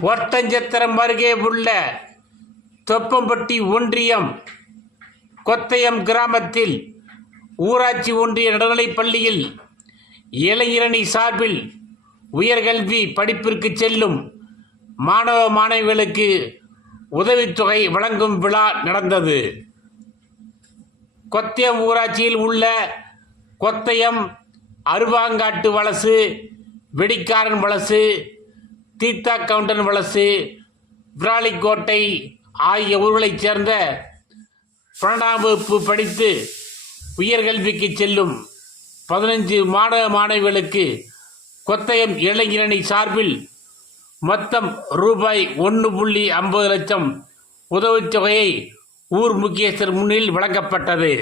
ஒட்டஞ்சத்திரம் அருகே உள்ள தொப்பம்பட்டி ஒன்றியம் கொத்தயம் கிராமத்தில் ஊராட்சி ஒன்றிய நடுநிலைப் பள்ளியில் இளைஞரணி சார்பில் உயர்கல்வி படிப்பிற்கு செல்லும் மாணவ மாணவிகளுக்கு உதவித்தொகை வழங்கும் விழா நடந்தது. கொத்தயம் ஊராட்சியில் உள்ள கொத்தயம் அருவாங்காட்டு வலசு வெடிக்காரன் வலசு தீத்தா கவுண்டன் வலசு விராலிக்கோட்டை ஆகிய ஊர்களைச் சேர்ந்த பன்னெண்டாம் வகுப்பு படித்து உயர்கல்விக்கு செல்லும் பதினஞ்சு மாணவ மாணவிகளுக்கு கொத்தயம் இளைஞரணி சார்பில் மொத்தம் ரூபாய் ஒன்று புள்ளி ஐம்பது லட்சம் உதவித்தொகையை ஊர் முக்கியஸ்தர் முன்னில் வழங்கப்பட்டது.